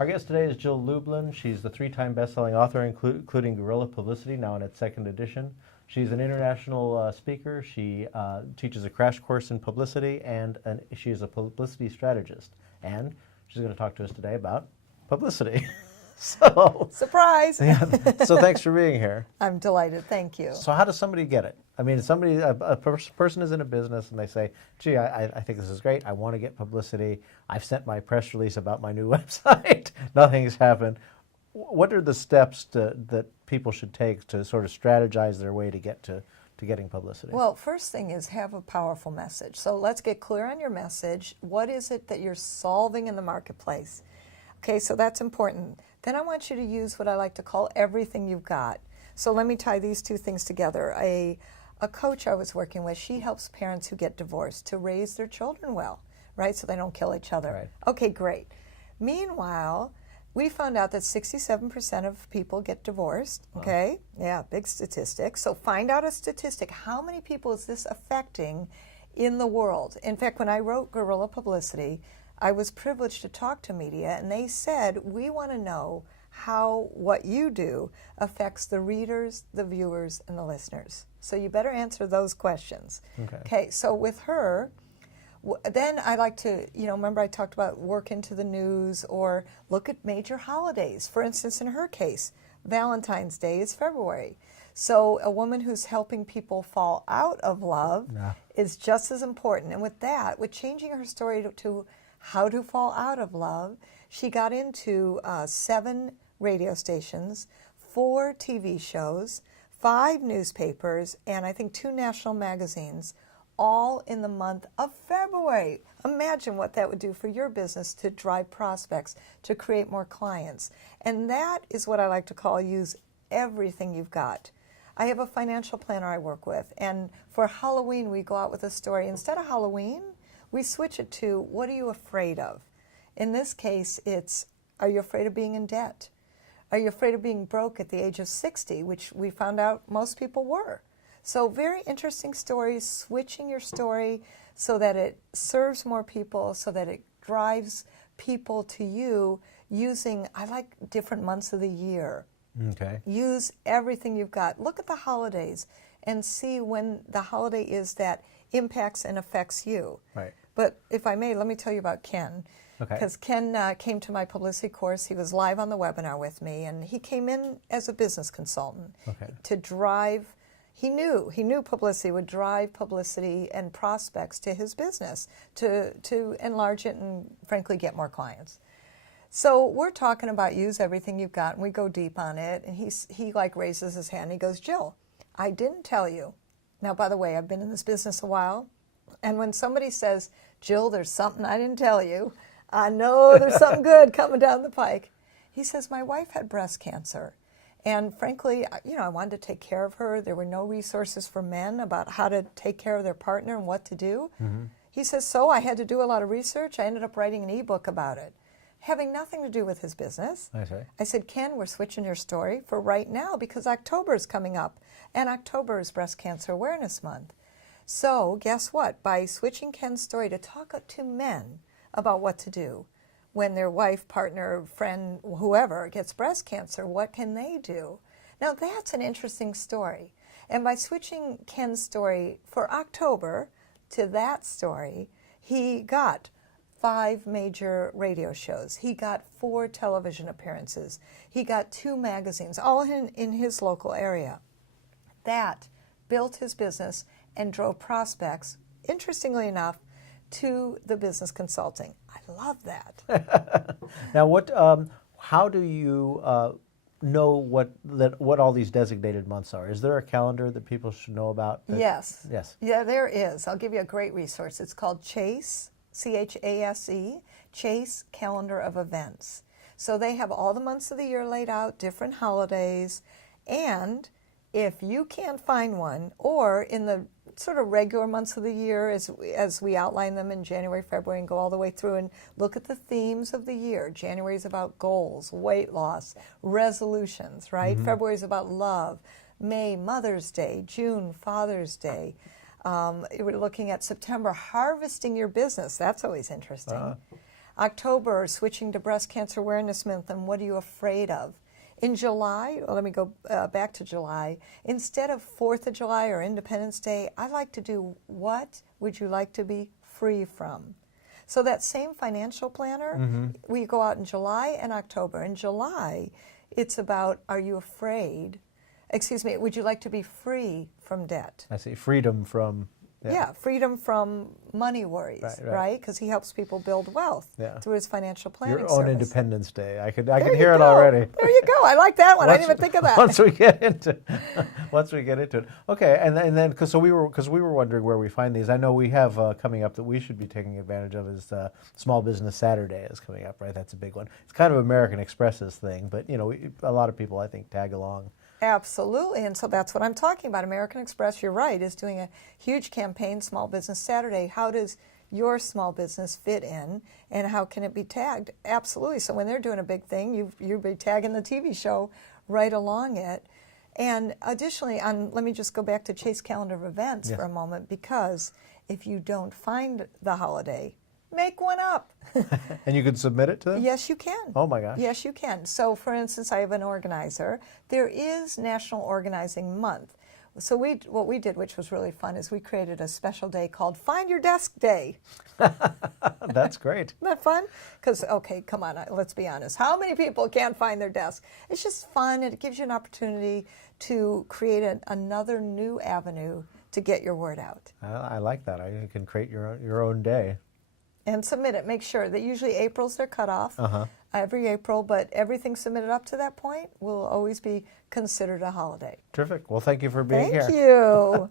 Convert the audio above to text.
Our guest today is Jill Lublin. She's the 3-time best-selling author, including Guerrilla Publicity, now in its 2nd edition. She's an international speaker. She teaches a crash course in publicity, and she is a publicity strategist. And she's going to talk to us today about publicity. So surprise! Yeah, so thanks for being here. I'm delighted. Thank you. So how does somebody get it? I mean, a person is in a business and they say, gee, I think this is great. I want to get publicity. I've sent my press release about my new website. Nothing's happened. What are the steps that people should take to sort of strategize their way to get to getting publicity? Well, first thing is have a powerful message. So let's get clear on your message. What is it that you're solving in the marketplace? Okay, so that's important. Then I want you to use what I like to call everything you've got. So let me tie these two things together. A coach I was working with, she helps parents who get divorced to raise their children well, right? So they don't kill each other. Right. Okay, great. Meanwhile, we found out that 67% of people get divorced, okay? Wow. Yeah, big statistic. So find out a statistic. How many people is this affecting in the world? In fact, when I wrote Guerrilla Publicity, I was privileged to talk to media, and they said, we want to know how what you do affects the readers, the viewers, and the listeners. So you better answer those questions. Okay, so with her, then I like to, remember I talked about work into the news or look at major holidays. For instance, in her case, Valentine's Day is February. So a woman who's helping people fall out of love is just as important. And with that, with changing her story to how to fall out of love, she got into 7 radio stations, 4 TV shows, 5 newspapers, and I think 2 national magazines, all in the month of February. Imagine what that would do for your business to drive prospects, to create more clients. And that is what I like to call use everything you've got. I have a financial planner I work with, and for Halloween we go out with a story. Instead of Halloween, we switch it to, what are you afraid of? In this case, it's, are you afraid of being in debt? Are you afraid of being broke at the age of 60, which we found out most people were? So very interesting stories, switching your story so that it serves more people, so that it drives people to you using, I like different months of the year. Okay. Use everything you've got. Look at the holidays and see when the holiday is that impacts and affects you. Right. But if I may, let me tell you about Ken. Because Ken came to my publicity course. He was live on the webinar with me, and he came in as a business consultant to drive. He knew publicity would drive publicity and prospects to his business to enlarge it and, frankly, get more clients. So we're talking about use everything you've got, and we go deep on it. And he like raises his hand. And he goes, Jill, I didn't tell you. Now, by the way, I've been in this business a while, and when somebody says, Jill, there's something I didn't tell you, I know there's something good coming down the pike. He says, my wife had breast cancer, and frankly, I wanted to take care of her. There were no resources for men about how to take care of their partner and what to do. He says, so I had to do a lot of research. I ended up writing an ebook about it, having nothing to do with his business. I said, Ken, we're switching your story for right now because October is coming up, and October is Breast Cancer Awareness Month. So guess what? By switching Ken's story to talk to men about what to do when their wife, partner, friend, whoever gets breast cancer, what can they do? Now that's an interesting story. And by switching Ken's story for October to that story, he got 5 major radio shows. He got 4 television appearances. He got 2 magazines, all in his local area. That built his business and drove prospects, interestingly enough, to the business consulting. I love that. Now, how do you know what all these designated months are? Is there a calendar that people should know about? Yes. Yes. Yeah, there is. I'll give you a great resource. It's called Chase, C-H-A-S-E, Chase Calendar of Events. So they have all the months of the year laid out, different holidays, and if you can't find one, or in the sort of regular months of the year as we outline them in January, February, and go all the way through and look at the themes of the year. January is about goals, weight loss, resolutions, right? February is about love. May, Mother's Day. June, Father's Day. We're looking at September, harvesting your business. That's always interesting. October, switching to Breast Cancer Awareness Month, and what are you afraid of? In July, let me go back to July. Instead of 4th of July or Independence Day, I like to do what would you like to be free from? So that same financial planner, we go out in July and October. In July, it's about, are you afraid? Excuse me, would you like to be free from debt? I see. Freedom from... Yeah, freedom from money worries, right? Because he helps people build wealth through his financial planning Your own service. Independence Day. I can hear it already. There you go. I like that one. I didn't even think of that. Once we get into it. Okay, and then because we were wondering where we find these. I know we have coming up that we should be taking advantage of is Small Business Saturday is coming up, right? That's a big one. It's kind of American Express's thing, but a lot of people I think tag along. Absolutely, and so that's what I'm talking about. American Express, you're right, is doing a huge campaign, Small Business Saturday. How does your small business fit in, and how can it be tagged? Absolutely. So when they're doing a big thing, you'll be tagging the TV show right along it. And additionally, let me just go back to Chase calendar of events for a moment, because if you don't find the holiday, make one up. And you can submit it to them? Yes, you can. Oh my gosh. Yes, you can. So for instance, I have an organizer. There is National Organizing Month. So what we did, which was really fun, is we created a special day called Find Your Desk Day. That's great. Isn't that fun? Because, okay, come on, let's be honest. How many people can't find their desk? It's just fun, and it gives you an opportunity to create another new avenue to get your word out. I like that. You can create your own day. And submit it. Make sure that usually April's their cutoff, every April, but everything submitted up to that point will always be considered a holiday. Terrific. Well, thank you for being here. Thank you.